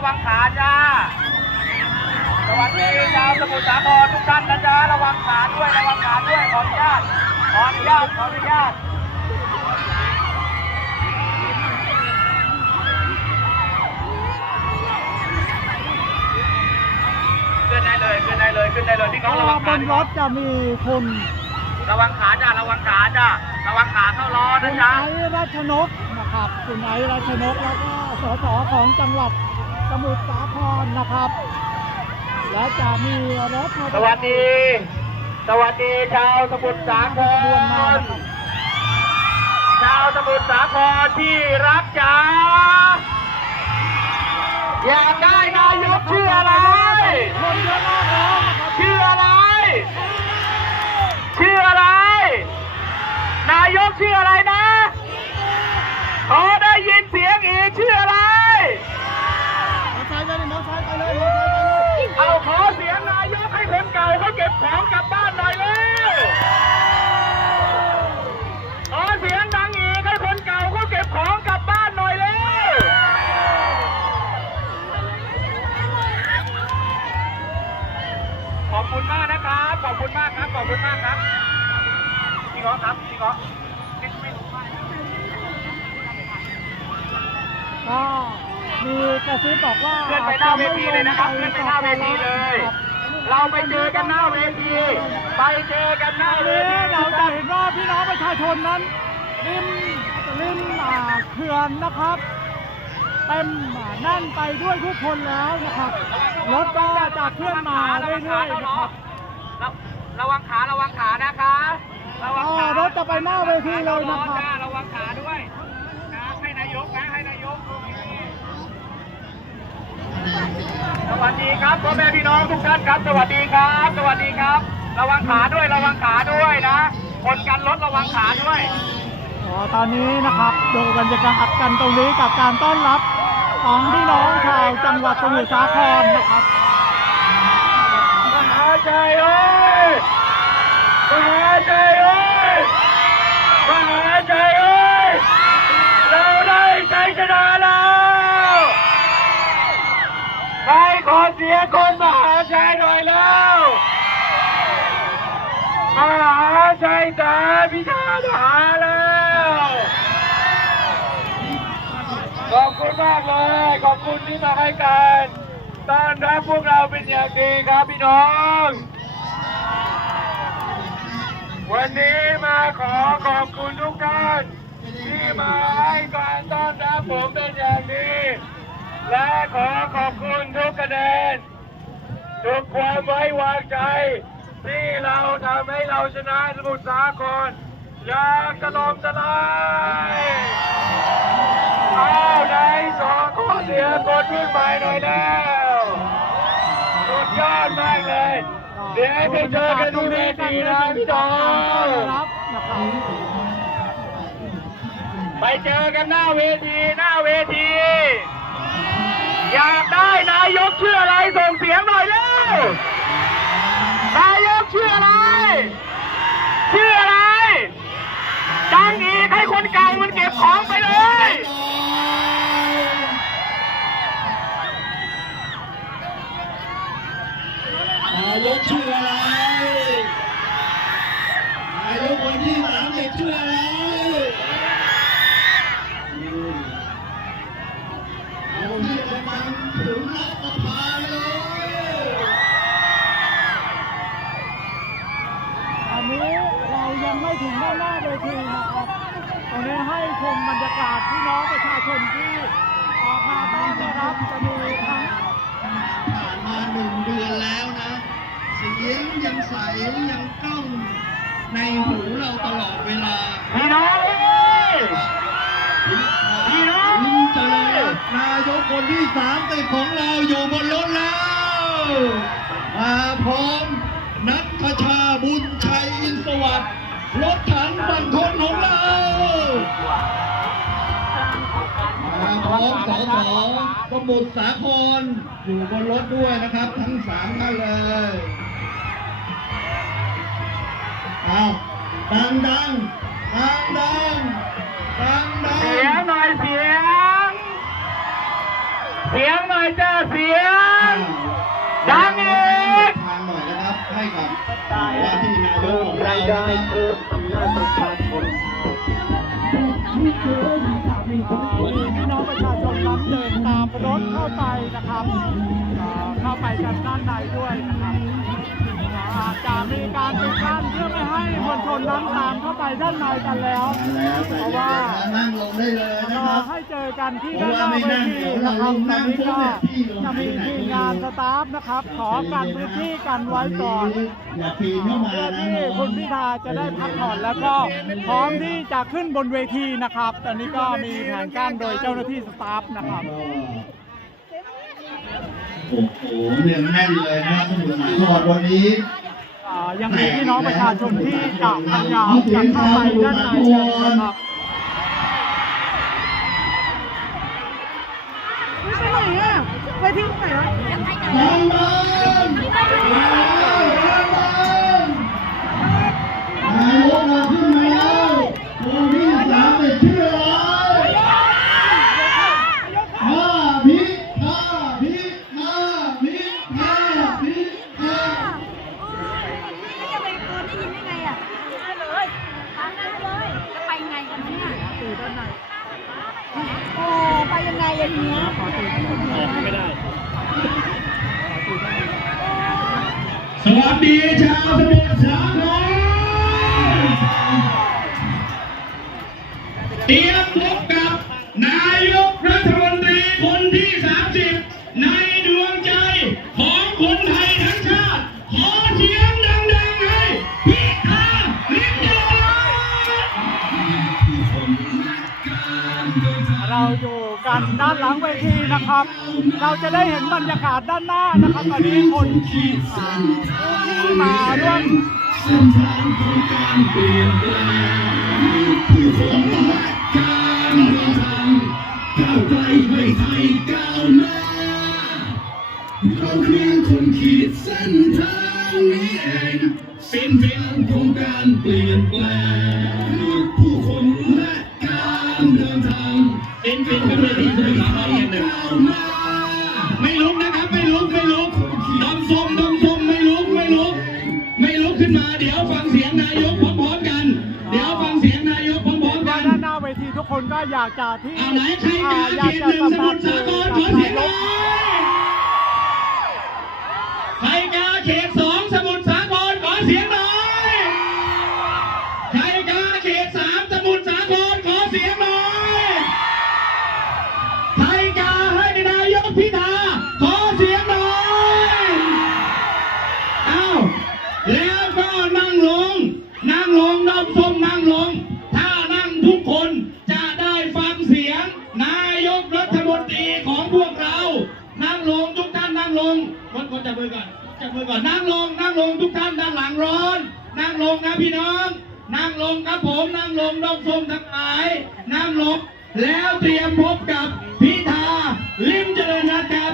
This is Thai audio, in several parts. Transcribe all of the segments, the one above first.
ระวังขาจ้าสวัสดีชาวสมุทรสาครทุกท่านนะจ๊ะระวังขาด้วยระวังขาด้วยขออนุญาตขออนุญาตขออนุญาตขึ้นได้เลยขึ้นได้เลยขึ้นได้เลยพี่น้องระวังบขานพี่รน้องถจะมีคุณระวังขาจ้าระวังขาจ้าระวังขาเข้าล้อคุนะณจ๊ะไอซ์รัชนกนะครับคุณไอซ์รัชนกแล้วก็สสของจังหวัด สมุทรสาครนะครับ และจะมีรถสวัสดี สวัสดีชาวสมุทรสาคขบวนมารนชาวสมุทรสาครที่รักจ๋าอยากได้นายกชื่ออะไรชื่ออะไร ชื่ออะไร นายกชื่ออะไรนะขอได้ยินเสียงอีกชื่ออะไร ขาเก็บของกลับบ้านหน่อยเลยขอเสียงดังอีกให้คนเก่าเขาเก็บของกลับบ้านหน่อยเลยขอบคุณมากนะครับ ขอบคุณมากครับ ขอบคุณมากครับ พี่ง้อครับ พี่ง้อไม่ไม่รู้ว่าก็มีกระซิบบอกว่าขึ้นไปหน้าเวทีเลยนะครับขึ้นไปหน้าเวทีเลย เราไปเจอกันหน้าเวที ไปเจอกันหน้าวันเวนี้ทีเราจะเห็นว่าพี่น้องประชาชนนั้นริมริมอ่าเขื่อนนะครับเต็มอ่าแน่นไปด้วยทุกคนแล้วนะครับรถก็จะเคลื่อนมาเรื่อยๆนะครับระวังขาระวังขานะคะระวังขารถจะไปหน้าเวทีเลยนะครับ จ้าระวังขาด้วยนะให้นายกนะให้นายกสวัสดี ครับพ่อแม่พี่น้องทุกท่านครับ สวัสดีครับ สวัสดีครับ ระวังขาด้วยระวังขาด้วยนะคนกันรถระวังขาด้วยอ๋อตอนนี้นะครับดูบรรยากาศกันตรงนี้กับการต้อนรับของพี่น้องชาวจังหวัดสมุทรสาครนะครับมหาชัยเอ้ยมหาชัยเอ้ยมหาชัยเอ้ยเราได้ชัยชนะแล้ว เสียคนมหาชัยหน่อยแล้วมหาชัยตาพิธาหาแล้วขอบคุณมากเลย ขอบคุณที่มาให้การต้อนรับพวกเราเป็นอย่างดีครับพี่น้อง วันนี้มาขอขอบคุณทุกท่านที่มาให้การต้อนรับผมเป็นอย่างดี และขอขอบคุณทุกคะแนนทุกความไว้วางใจ ที่เราทำให้เราชนะสมุทรสาครอยางกระลอมสลายเอาไหนสองขอเสียงคนรุ่นใหม่หน่อยแล้วสุดยอดมากเลย เดี๋ยวไปเจอกันที่เวทีนะพี่น้องไปเจอกันหน้าเวทีหน้าเวที อยากได้นายกชื่ออะไรส่งเสียงหน่อยเร็วนายกชื่ออะไร ชื่ออะไรดังอีกให้คนเก่ามันเก็บของไปเลย ใสยังก้องในหูเราตลอดเวลาพี่น้องพี่น้องเจริญนายกคนที่สามสิบของเราอยู่บนรถแล้วมาพร้อมนัทพชาบุญชัยอินสวัสดิ์รถถังบังทนของเรามาพร้อมสสสมุทรสาครอยู่บนรถด้วยนะครับ ทั้งสามท่านเลย เอาดังดังดังดังดังดังเสียงหน่อยเสียง เสียงหน่อยเจ้าเสียง ดังอีกทางหน่อยนะครับให้กับว่าที่นายกของเรานะครับมีพี่น้องประชาชนนั้นเดินตามรถเข้าไปนะครับเอ่อเข้าไปกันด้านในด้วยนะครับ อาจะมีการปิดกั้นเพื่อไม่ให้มวลชนนั้นตามเข้าไปด้านในกันแล้ว แล้วแต่เพราะว่า นั่งลงได้เลยนะรคอรับ ให้เจอกันที่ด้านหน้าเวทีนะครับตอนนี้ก็จะมีทีมงานสตาฟนะครับ ขอกันพื้นที่กันไว้ก่อนอย่าปีนเข้ามาเพื่อนะที่คุณพิธาจะได้พักผ่อนแล้วก็พร้อมที่จะขึ้นบนเวทีนะครับ ตอนนี้ก็มีแผนการโดยเจ้าหน้าที่สตาฟนะครับ โอ้โหเนืองแน่นเลยนะครับสมุทรสาครวันนี้ ยังมีพี่น้องประชาชนที่จะพยายามจะเข้าไปด้านในนะครับไม่ไปไหนอะไปที่ไหนวะดังดังดังดังนายกมาขึ้นมาแล้วคนที่สามเป็นชื่ออะไรห้าพิห้าพิห้าพิห้าพิห้า ไม่จะไปเปิดได้ยินได้ไงอะได้เลยตามได้เลย จะไปไงกันเนี่ย อยู่ด้านใน โอ้ไปยังไงอย่างเงี้ย ไม่ได้ ส วัสดีชาวสมุทรสาครเตรียมพบกับนายกรัฐมนตรีคนที่ 30 ในดวงใจของคนไทยทั้งชาติ ลังเวทีนะครับ เราจะได้เห็นบรรยากาศด้านหน้านะครับตอนนี้คนที่มาร่วมเส้นทางของการเปลี่ยนแปลงผู้คนและการเดินทางก้าวไกลให้ไทยก้าวหน้าเราคือคนขีดเส้นทางนี้เองเป็นเวลาของการเปลี่ยนแปลงางเป็นเป็นเป็นเวทีสมัยไทยหนึ่งไม่ลุกนะครับไม่ลุกไม่ลุกดำส้มดำส้มไม่ลุกไม่ลุกไม่ลุกขึ้นมา เดี๋ยวฟังเสียงนายกพร้อมๆกัน เดี๋ยวฟังเสียงนายกพร้อมๆกันด้านหน้าเวทีทุกคนก็อยากจะที่เอาไหนใครอ่ากล้าอยากเขียนจะหนึ่งสัสมมุผัสทรสาครขอเสียงหน่อยใครกล้าเขตสองส นตรีของพวกเรา นั่งลงทุกท่านนั่งลงคนคนจับมือก่อนจับมือก่อนนั่งลงนั่งลงทุกท่านด้านหลังร้อน นั่งลงนะพี่น้อง นั่งลงครับผมนั่งลงน้องส้มทั้งหลาย นั่งลงแล้วเตรียมพบกับพิธาลิมเจริญรัตน์ครับ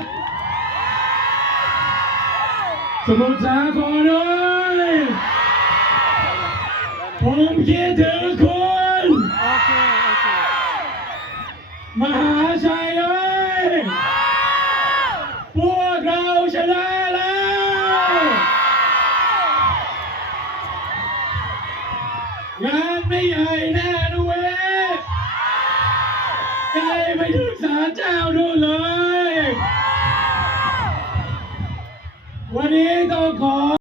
สมุทรสาครเลยผมคิดถึงคุณโอเคโอเคมหาชัย เ